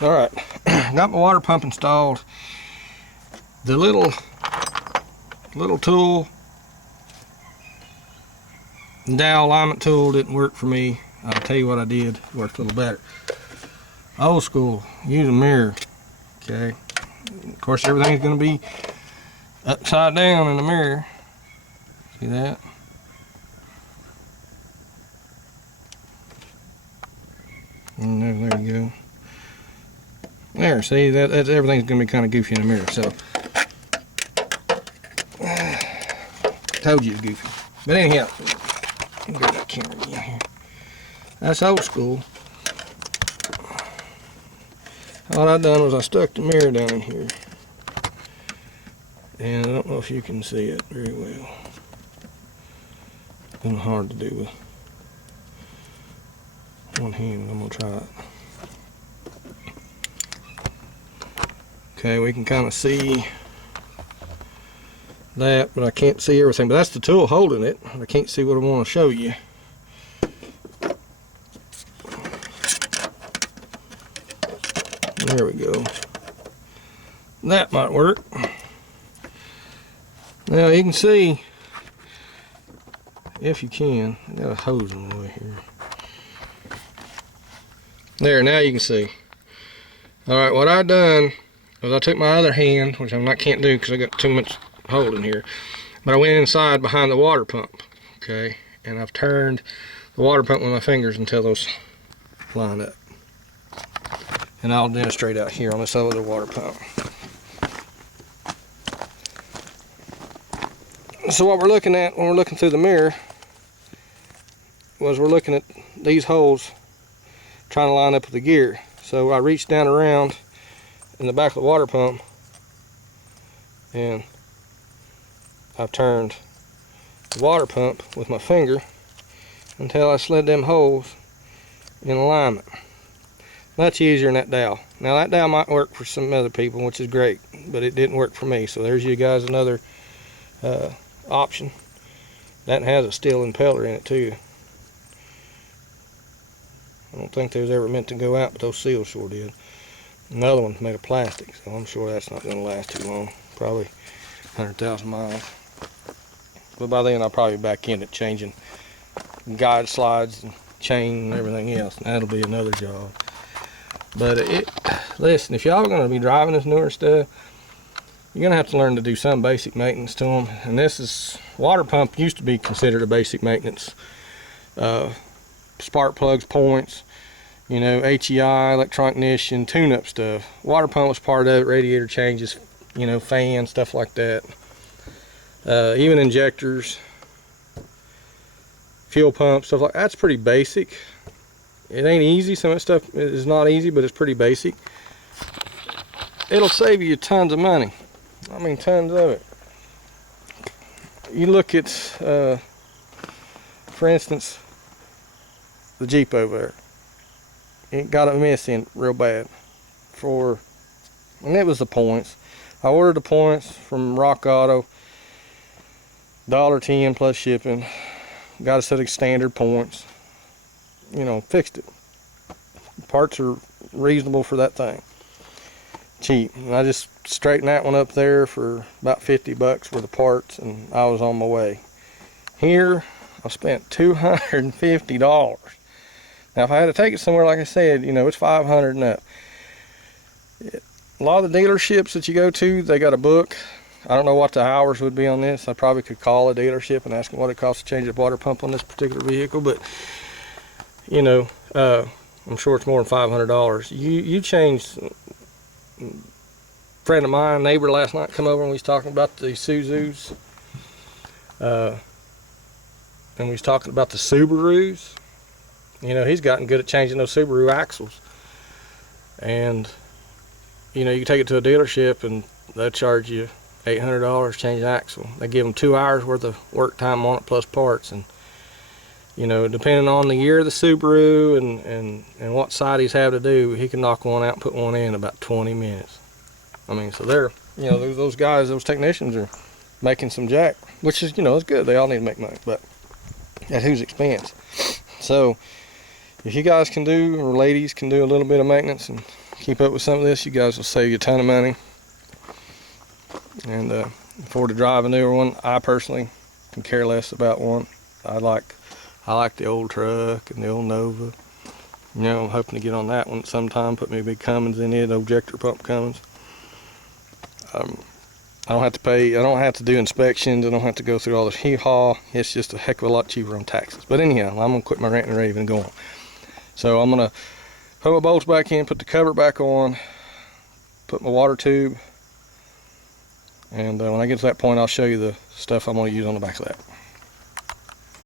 All right, got my water pump installed. The little tool, dowel alignment tool, didn't work for me. I'll tell you what I did, worked a little better. Old school, use a mirror. Okay, of course everything's going to be upside down in the mirror. See that? And there you go. There, see, that's everything's going to be kind of goofy in the mirror. So, told you it's goofy. But anyhow, get that camera in here. That's old school. All I done was I stuck the mirror down in here. And I don't know if you can see it very well. It's been hard to do with one hand. I'm going to try it. Okay, we can kind of see that, but I can't see everything. But that's the tool holding it. I can't see what I want to show you. There we go. That might work. Now you can see, if you can, I got a hose in the way here. There, now you can see. Alright, what I done was I took my other hand, which can't do because I got too much hold in here, but I went inside behind the water pump, okay, and I've turned the water pump with my fingers until those line up. And I'll demonstrate out here on this other water pump. So what we're looking at when we're looking through the mirror was we're looking at these holes trying to line up with the gear. So I reached down around in the back of the water pump and I've turned the water pump with my finger until I slid them holes in alignment. Much easier than that dowel. Now that dowel might work for some other people, which is great, but it didn't work for me. So there's you guys another option. That has a steel impeller in it too. I don't think they was ever meant to go out, but those seals sure did. Another one's made of plastic, so I'm sure that's not going to last too long. Probably 100,000 miles. But by then I'll probably be back in it, changing guide slides and chain and everything else. And that'll be another job. But listen, if y'all are going to be driving this newer stuff, you're going to have to learn to do some basic maintenance to them. And this is, water pump used to be considered a basic maintenance. Spark plugs, points, you know, HEI, electronic ignition, tune-up stuff. Water pump was part of it, radiator changes, you know, fans, stuff like that. Even injectors, fuel pumps, stuff like that's pretty basic. It ain't easy. Some of that stuff is not easy, but it's pretty basic. It'll save you tons of money. I mean, tons of it. You look at, for instance, the Jeep over there. It got a mess in real bad. And it was the points. I ordered the points from Rock Auto, $1.10 plus shipping. Got a set of standard points. You know, fixed it. Parts are reasonable for that thing. Cheap. And I just straightened that one up there for about 50 bucks worth of parts, and I was on my way. Here, I spent $250. Now, if I had to take it somewhere, like I said, you know, it's $500 and up. A lot of the dealerships that you go to, they got a book. I don't know what the hours would be on this. I probably could call a dealership and ask them what it costs to change the water pump on this particular vehicle, but you know, I'm sure it's more than $500. You changed. A friend of mine, neighbor last night, come over and we was talking about the Isuzus, and we was talking about the Subarus. You know, he's gotten good at changing those Subaru axles, and you know, you can take it to a dealership and they'll charge you $800 change the axle. They give them 2 hours worth of work time on it plus parts, and you know, depending on the year of the Subaru and what side he's had to do, he can knock one out and put one in about 20 minutes. I mean, so they're, you know, those guys, those technicians are making some jack, which is, you know, it's good. They all need to make money, but at whose expense? So if you guys can do, or ladies can do a little bit of maintenance and keep up with some of this, you guys will save you a ton of money. And for to drive a newer one, I personally can care less about one. I like the old truck and the old Nova. You know, I'm hoping to get on that one sometime, put me a big Cummins in it, objector pump Cummins. I don't have to pay, I don't have to do inspections, I don't have to go through all this hee-haw. It's just a heck of a lot cheaper on taxes. But anyhow, I'm gonna quit my ranting and raving and go on. So I'm gonna put my bolts back in, put the cover back on, put my water tube, and when I get to that point, I'll show you the stuff I'm gonna use on the back of that.